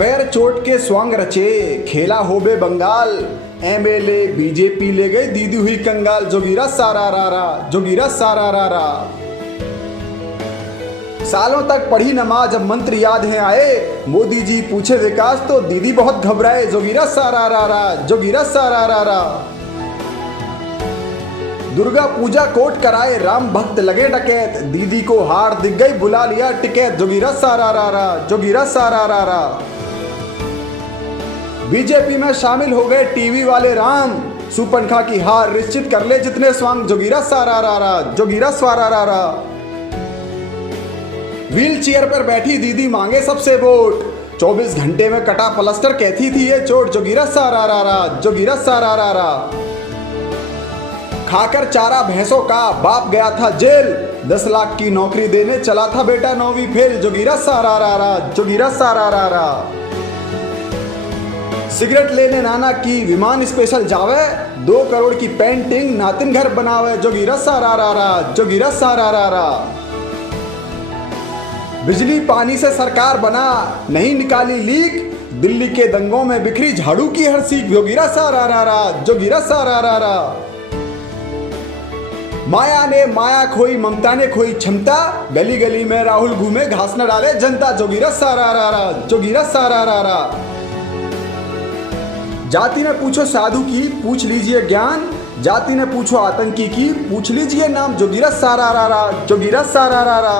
पैर चोट के स्वांग रचे खेला होबे बंगाल। एमएलए बीजेपी ले गई दीदी हुई कंगाल। जोगिरा सारा रारा, जोगिरा सारा रारा। सालों तक पढ़ी नमाज अब मंत्र याद है आए। मोदी जी पूछे विकास तो दीदी बहुत घबराए। जोगिरा सारा रारा, जोगिरा सारा रारा। दुर्गा पूजा कोट कराए राम भक्त लगे डकैत। दीदी को हार दिख गई बुला लिया टिकैत। जोगिरा सारा रारा, जोगिरा सारा रारा। बीजेपी में शामिल हो गए टीवी वाले राम। सुपनखा की हार निश्चित कर ले जितने स्वांग। जोगिरा सारा रारा, जोगिरा सारा रारा। व्हील चेयर पर बैठी दीदी मांगे सबसे वोट। 24 घंटे में कटा प्लास्टर कहती थी ये चोट। जोगिरा सारा रारा, जोगिरा सारा रारा। खाकर चारा भैंसों का बाप गया था जेल। 10 लाख की नौकरी देने चला था बेटा 9वीं फेल। जोगिरा सारा रारा, जोगिरा सारा रारा। सिगरेट लेने नाना की विमान स्पेशल जावे। 2 करोड़ की पेंटिंग नातिन घर बनावे। जोगिरा सारा रारा, जोगिरा सारा रारा। बिजली पानी से सरकार बना नहीं निकाली लीक। दिल्ली के दंगों में बिखरी झाड़ू की हर सीख। जोगिरा सारा रारा, जोगिरा सारा रारा। माया ने माया खोई, ममता ने खोई क्षमता। गली गली में राहुल घूमे घास न डाले जनता। जोगिरा सारा रारा, जोगिरा सारा रारा। जाति ने पूछो साधु की पूछ लीजिए ज्ञान। जाति ने पूछो आतंकी की पूछ लीजिए नाम। जोगिरा सारा रारा, जोगिरा सारा रारा।